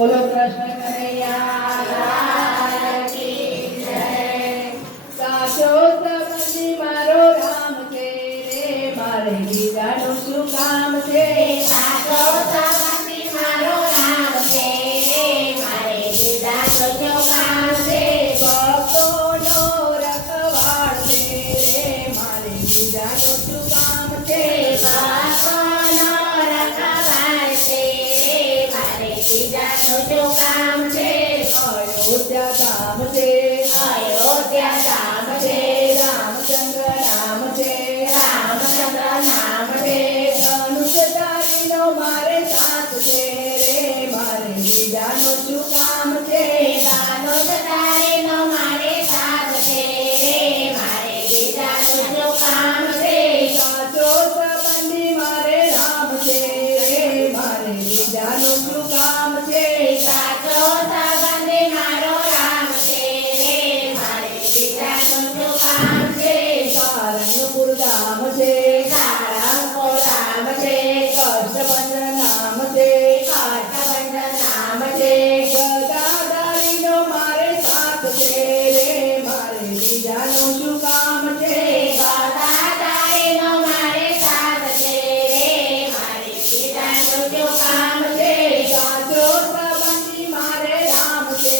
બોલો કૃષ્ણ કનૈયા લાલ કી જય। સાચો સંબંધી મારો રામ છે રે, મારે બીજાનું શું કામ છે। સાચો સંબંધી મારો રામ છે રે, મારે બીજાનું શું કામ છે। ભક્તોનો રખવાળ છે રે, મારે બીજાનું શું કામ છે। ભક્તોનો રખવાળ છે રે, મારે બીજાનું શું કામ છે। અયોધ્યા ધામ છે, અયોધ્યા ધામ છે, રામચંદ્ર નામ છે, રામચંદ્ર નામ છે। ધનુષધારીનો મારે સાથ છે રે, મારે બીજાનું શું કામ છે। ધનુષધારીનો મારે સાથ છે રે, મારે બીજાનું શું કામ છે। સાચો સંબંધી મારે રામ છે રે, મારે બીજાનું શું કામ છે। સાચો સંબંધી મારો રામ છે રે, મારે બીજાનું શું કામ છે। સારંગપુર ધામ છે, સારંગપુર ધામ છે, કષ્ટભંજન નામ છે, કષ્ટભંજન નામ છે। ગદાધારીનો મારે સાથ છે રે, મારે બીજાનું શું કામ છે। ગદાધારીનો મારે સાથ છે રે, મારે બીજાનું શું કામ છે। સાચો સંબંધી મારે રામ છે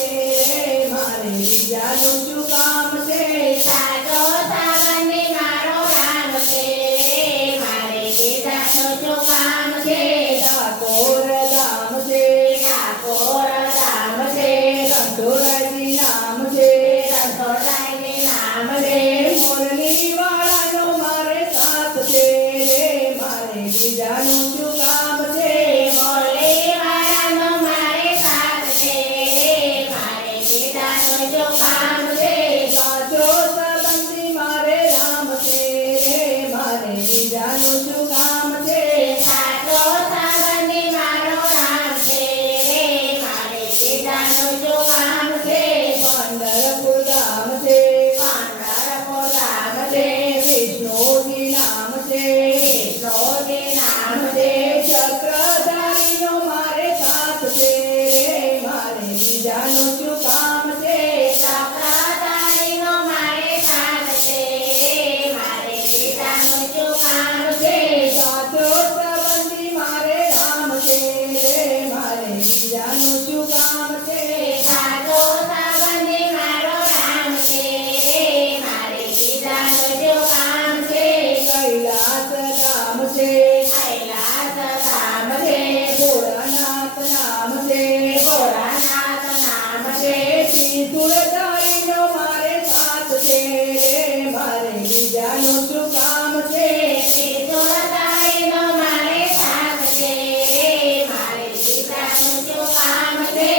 રે, મારે બીજાનું શું કામ છે। સાચો સંબંધી મારો રામ છે રે, મારે બીજાનું શું કામ છે। ઠાકોર ધામ છે, ઠાકોર ધામ છે, રણછોડરાયજી નામ છે, રણછોડરાયજી નામ છે। મુરલીવાળાનો મારે સાથ છે રે, મારે બીજાનું શું કામ છે। મુરલીવાળાનો મારે સાથ છે રે, મારે બીજાનું શું કામ છે। સાચો સંબંધી મારે રામ છે રે, મારે બીજાનું શું કામ છે। સાચો સંબંધી મારો રામ છે રે, મારે બીજાનું શું કામ છે। પંઢરપુર ધામ છે, પંઢરપુર ધામ છે, વિષ્ણુજી નામ છે, વિષ્ણુજી નામ છે। ચક્રધારીનો મારે સાથ છે રે, મારે બીજાનું શું કામ છે। ચક્રધારીનો મારે સાથ છે રે, મારે બીજાનું શું કામ છે। સાચો સંબંધી મારે રામ છે રે, મારે બીજાનું શું કામ છે। સાચો સંબંધી મારો રામ છે રે, મારે બીજાનું શું કામ છે। કૈલાસ ધામ છે, કૈલાસ ધામ છે, ભોળાનાથ નામ છે, ભોળાનાથ નામ છે। ત્રિશુળધારીનો મારે સાથ છે રે, મારે બીજાનું શું કામ છે। ત્રિશુળધારીનો મારે સાથ છે રે, મારે બીજાનું શું કામ છે।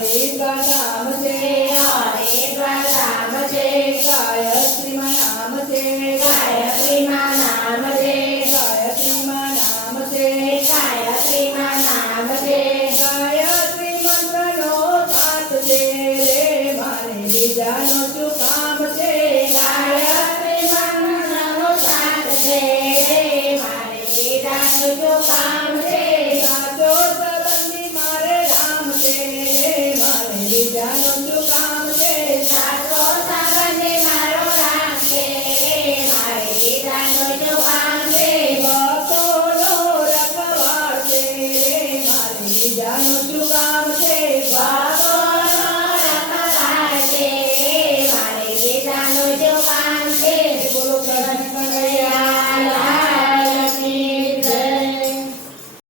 હરિદ્વાર ધામ છે, હરિદ્વાર ધામ છે, ગાયત્રીમાં નામ છે, ગાયત્રીમાં નામ છે, ગાયત્રીમાં નામ છે, ગાયત્રીમાં નામ છે। ગાયત્રી મંત્રનો સાથ છે રે, મારે બીજાનું શું કામ છે। ગાયત્રી મંત્રનો સાથ છે રે, મારે બીજાનું શું કામ છે। સાચો સંબંધી મારે રામ છે રે, મારે બીજાનું શું કામ છે। સાચો સંબંધી મારો રામ છે રે, મારે બીજાનું શું કામ છે। ભક્તોનો રખવાળ છે રે, મારે બીજાનું શું